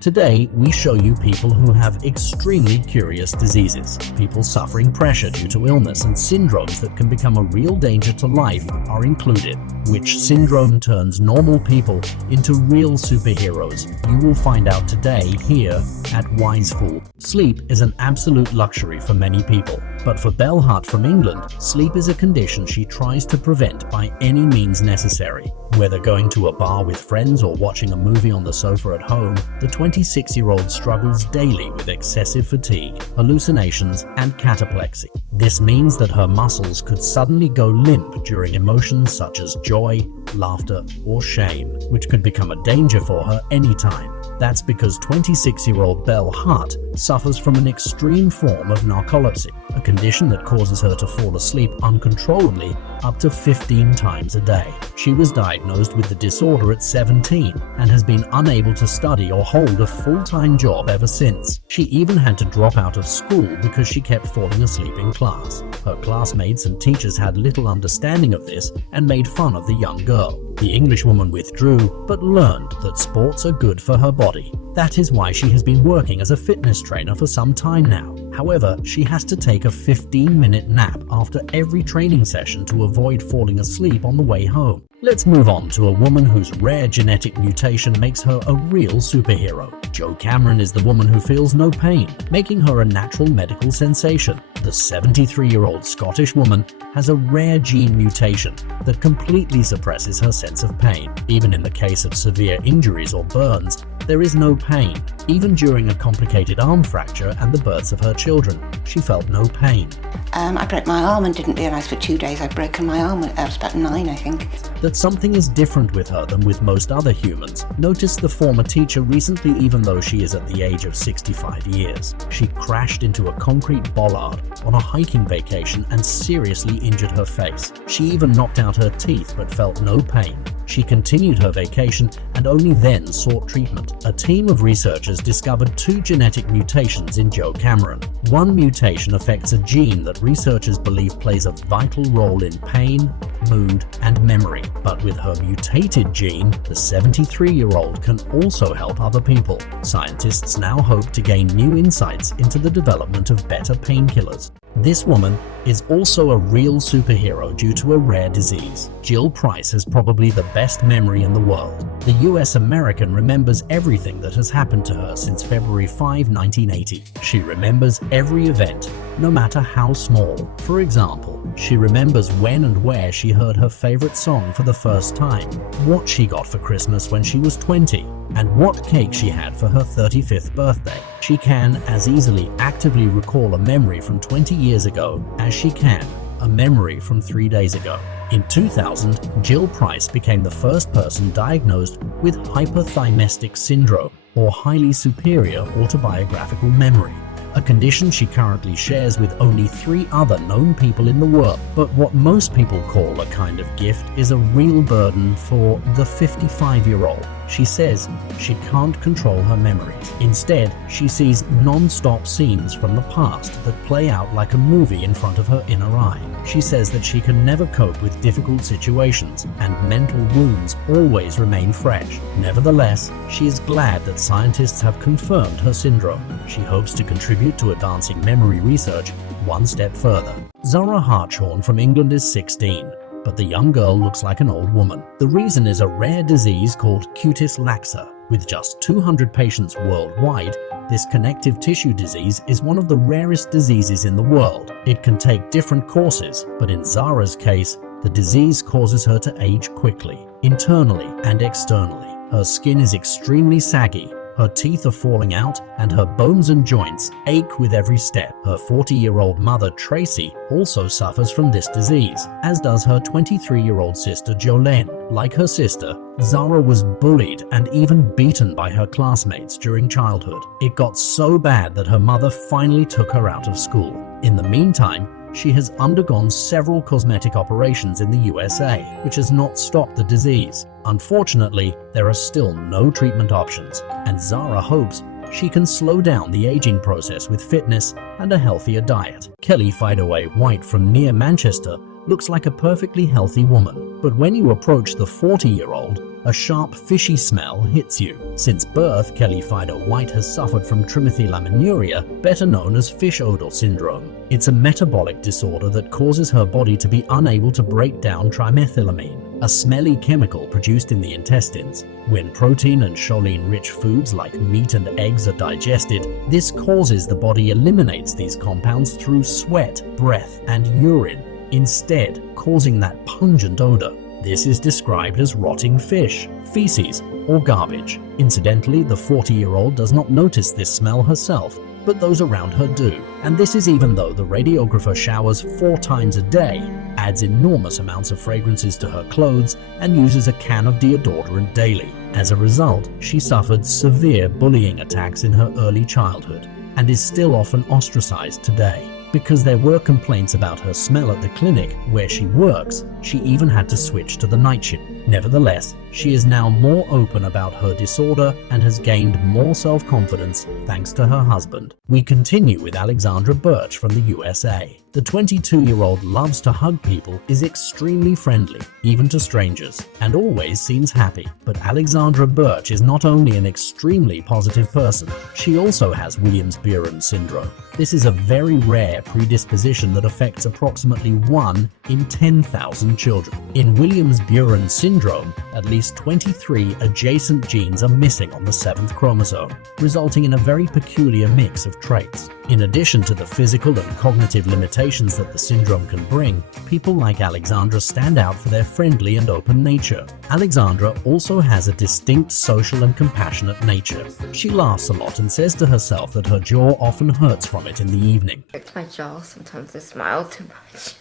Today, we show you people who have extremely curious diseases. People suffering pressure due to illness and syndromes that can become a real danger to life are included. Which syndrome turns normal people into real superheroes? You will find out today here at Wisefool. Sleep is an absolute luxury for many people. But for Belle Hart from England, sleep is a condition she tries to prevent by any means necessary. Whether going to a bar with friends or watching a movie on the sofa at home, the 26-year-old struggles daily with excessive fatigue, hallucinations, and cataplexy. This means that her muscles could suddenly go limp during emotions such as joy, laughter, or shame, which could become a danger for her anytime. That's because 26-year-old Belle Hart suffers from an extreme form of narcolepsy, a condition that causes her to fall asleep uncontrollably up to 15 times a day. She was diagnosed with the disorder at 17 and has been unable to study or hold a full-time job ever since. She even had to drop out of school because she kept falling asleep in class. Her classmates and teachers had little understanding of this and made fun of the young girl. The Englishwoman withdrew, but learned that sports are good for her body. That is why she has been working as a fitness trainer for some time now. However, she has to take a 15-minute nap after every training session to avoid falling asleep on the way home. Let's move on to a woman whose rare genetic mutation makes her a real superhero. Jo Cameron is the woman who feels no pain, making her a natural medical sensation. The 73-year-old Scottish woman has a rare gene mutation that completely suppresses her sense of pain. Even in the case of severe injuries or burns, there is no pain. Even during a complicated arm fracture and the births of her children, she felt no pain. I broke my arm and didn't realise for 2 days I'd broken my arm. I was about 9, I think. That something is different with her than with most other humans, noticed the former teacher recently, even though she is at the age of 65 years. She crashed into a concrete bollard on a hiking vacation and seriously injured her face. She even knocked out her teeth but felt no pain. She continued her vacation and only then sought treatment. A team of researchers discovered 2 genetic mutations in Jo Cameron. One mutation affects a gene that researchers believe plays a vital role in pain, mood, and memory. But with her mutated gene, the 73-year-old can also help other people. Scientists now hope to gain new insights into the development of better painkillers. This woman is also a real superhero due to a rare disease. Jill Price has probably the best memory in the world. The US American remembers everything that has happened to her since February 5, 1980. She remembers every event, no matter how small. For example, she remembers when and where she heard her favorite song for the first time, what she got for Christmas when she was 20, and what cake she had for her 35th birthday. She can as easily actively recall a memory from 20 years ago as she can a memory from 3 days ago. In 2000, Jill Price became the first person diagnosed with hyperthymestic syndrome, or highly superior autobiographical memory, a condition she currently shares with only 3 other known people in the world. But what most people call a kind of gift is a real burden for the 55-year-old. She says she can't control her memories. Instead, she sees non-stop scenes from the past that play out like a movie in front of her inner eye. She says that she can never cope with difficult situations and mental wounds always remain fresh. Nevertheless, she is glad that scientists have confirmed her syndrome. She hopes to contribute to advancing memory research one step further. Zara Hartshorn from England is 16. But the young girl looks like an old woman. The reason is a rare disease called cutis laxa. With just 200 patients worldwide, this connective tissue disease is one of the rarest diseases in the world. It can take different courses, but in Zara's case, the disease causes her to age quickly, internally and externally. Her skin is extremely saggy, her teeth are falling out, and her bones and joints ache with every step. Her 40-year-old mother, Tracy, also suffers from this disease, as does her 23-year-old sister, Jolene. Like her sister, Zara was bullied and even beaten by her classmates during childhood. It got so bad that her mother finally took her out of school. In the meantime, she has undergone several cosmetic operations in the USA, which has not stopped the disease. Unfortunately, there are still no treatment options, and Zara hopes she can slow down the aging process with fitness and a healthier diet. Kelly Fideaway White from near Manchester looks like a perfectly healthy woman, but when you approach the 40-year-old, a sharp, fishy smell hits you. Since birth, Kelly Fido-White has suffered from trimethylaminuria, better known as fish odor syndrome. It's a metabolic disorder that causes her body to be unable to break down trimethylamine, a smelly chemical produced in the intestines. When protein and choline-rich foods like meat and eggs are digested, this causes the body eliminates these compounds through sweat, breath, and urine, instead causing that pungent odor. This is described as rotting fish, feces, or garbage. Incidentally, the 40-year-old does not notice this smell herself, but those around her do. And this is even though the radiographer showers 4 times a day, adds enormous amounts of fragrances to her clothes, and uses a can of deodorant daily. As a result, she suffered severe bullying attacks in her early childhood, and is still often ostracized today. Because there were complaints about her smell at the clinic where she works, she even had to switch to the night shift. Nevertheless, she is now more open about her disorder and has gained more self-confidence thanks to her husband. We continue with Alexandra Birch from the USA. The 22-year-old loves to hug people, is extremely friendly, even to strangers, and always seems happy. But Alexandra Birch is not only an extremely positive person, she also has WilliamsBurum syndrome. This is a very rare predisposition that affects approximately 1 in 10,000 children. In WilliamsBurum syndrome, at least 23 adjacent genes are missing on the 7th chromosome, resulting in a very peculiar mix of traits. In addition to the physical and cognitive limitations that the syndrome can bring, people like Alexandra stand out for their friendly and open nature. Alexandra also has a distinct social and compassionate nature. She laughs a lot and says to herself that her jaw often hurts from it in the evening. It's my jaw. Sometimes I smile too much.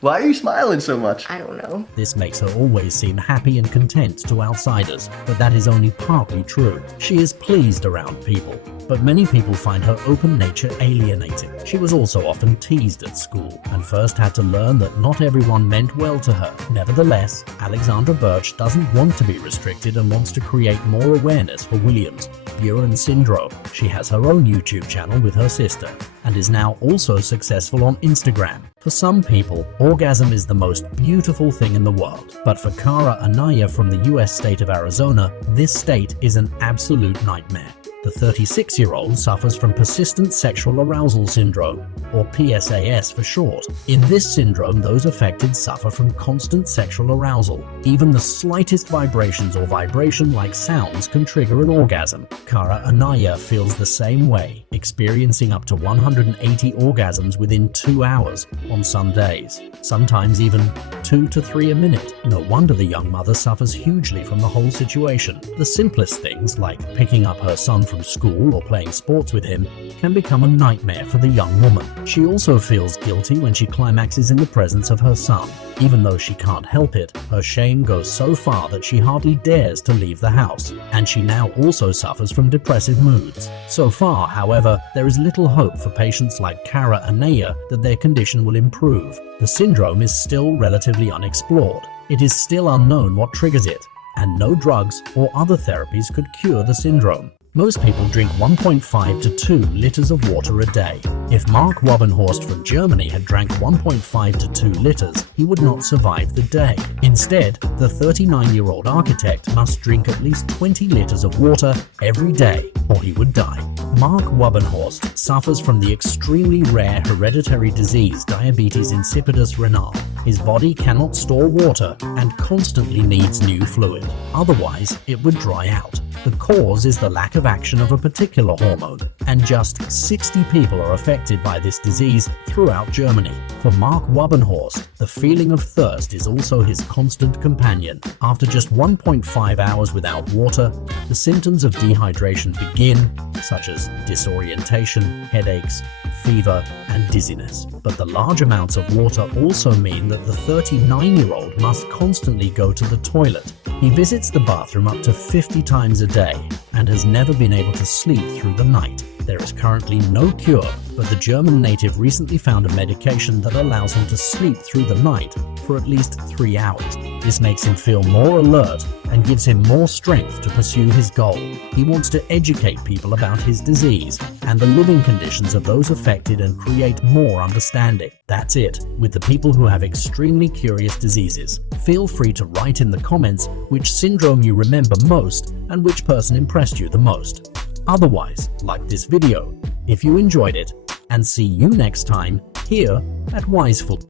Why are you smiling so much? I don't know. This makes her always seem happy and content to outsiders, but that is only partly true. She is pleased around people, but many people find her open nature alienating. She was also often teased at school, and first had to learn that not everyone meant well to her. Nevertheless, Alexandra Birch doesn't want to be restricted and wants to create more awareness for WilliamsBurum syndrome. She has her own YouTube channel with her sister, and is now also successful on Instagram. For some people, orgasm is the most beautiful thing in the world, but for Cara Anaya from the US state of Arizona, this state is an absolute nightmare. The 36-year-old suffers from persistent sexual arousal syndrome, or PSAS for short. In this syndrome, those affected suffer from constant sexual arousal. Even the slightest vibrations or vibration-like sounds can trigger an orgasm. Cara Anaya feels the same way, experiencing up to 180 orgasms within 2 hours on some days, sometimes even 2 to 3 a minute. No wonder the young mother suffers hugely from the whole situation. The simplest things, like picking up her son from school or playing sports with him, can become a nightmare for the young woman. She also feels guilty when she climaxes in the presence of her son. Even though she can't help it, her shame goes so far that she hardly dares to leave the house, and she now also suffers from depressive moods. So far, however, there is little hope for patients like Cara Anaya that their condition will improve. The syndrome is still relatively unexplored. It is still unknown what triggers it, and no drugs or other therapies could cure the syndrome. Most people drink 1.5 to 2 liters of water a day. If Mark Wabenhorst from Germany had drank 1.5 to 2 liters, he would not survive the day. Instead, the 39-year-old architect must drink at least 20 liters of water every day, or he would die. Mark Wabenhorst suffers from the extremely rare hereditary disease diabetes insipidus renal. His body cannot store water and constantly needs new fluid. Otherwise, it would dry out. The cause is the lack of action of a particular hormone, and just 60 people are affected by this disease throughout Germany. For Mark Wabenhorst, the feeling of thirst is also his constant companion. After just 1.5 hours without water, the symptoms of dehydration begin, such as disorientation, headaches, fever, and dizziness. But the large amounts of water also mean that the 39-year-old must constantly go to the toilet. He visits the bathroom up to 50 times a day and has never been able to sleep through the night. There is currently no cure, but the German native recently found a medication that allows him to sleep through the night for at least 3 hours. This makes him feel more alert and gives him more strength to pursue his goal. He wants to educate people about his disease and the living conditions of those affected and create more understanding. That's it with the people who have extremely curious diseases. Feel free to write in the comments which syndrome you remember most and which person impressed you the most. Otherwise, like this video if you enjoyed it, and see you next time here at Wisefool.